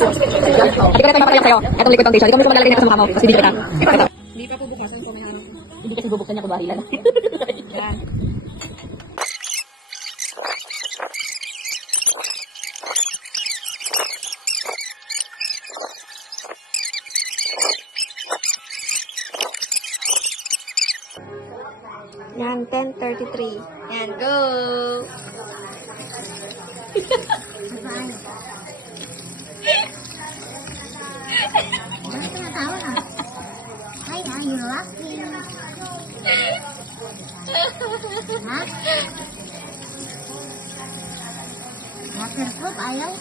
Hindi ko na tayo mapapayak sa'yo. Itong liquid foundation. Hindi ko mismo malalagay na sa mukha mo. Kasi hindi ko na. Ito. Hindi pa po bukasan ko may harap. Hindi kasi bubuksan niya kubahilan. Yan. Yan, 10:33. Yan, go! Bakit natawa ka? Ay, are you laughing? Ha? Waterproof, ayaw?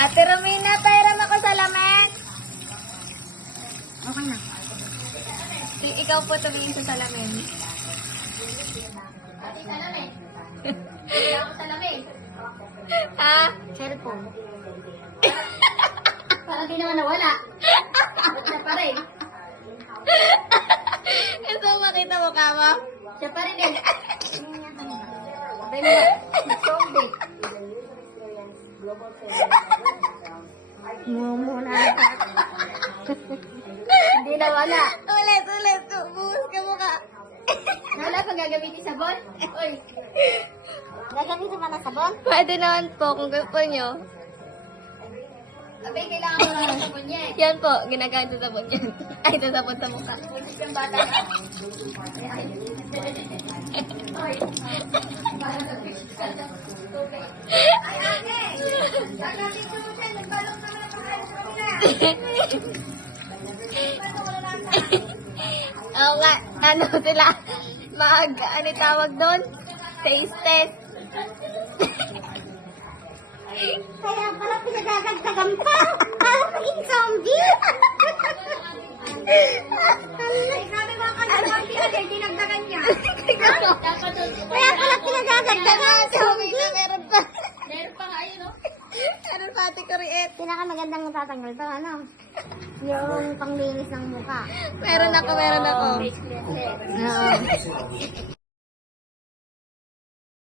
Ate Romina, tayo ako sa lamin. Okay na. Ikaw po tumingin sa salamin. Ha? Cellphone. Parang di naman nawala. Siya pa rin. Ito makita mo ka mo? Siya pa rin eh. Zombie. Mumuna. Hindi nawala. Ulit. Buhos ka mo ka. Wala pa gagamitin sabon? Uy. Gagamitin mo ng sabon? Pwede naman po kung gusto nyo. Abay, kailangan mo lang ng sabon yan. Yan po, ginagamit sa sabon yan. Ay, sa sabon sa mukha. Yung bata na. Ay, ate! Pagdating mo siya, nagbalong naman ang pagkain sa kanila. Oo nga, ano sila, ano tawag doon? Taste test. Kaya pala pinagagagdagan pa. Para maging zombie. Sabi mo ka naman pinagay, dinagdagan niya. Kaya pala pinagagagdagan. Zombie. Meron pa. Meron pa nga yun, no? Ano sa ate ko rin? Pinakamagandang matatanggal to, ano? Yung panglinis ng mukha. Meron ako. Oo.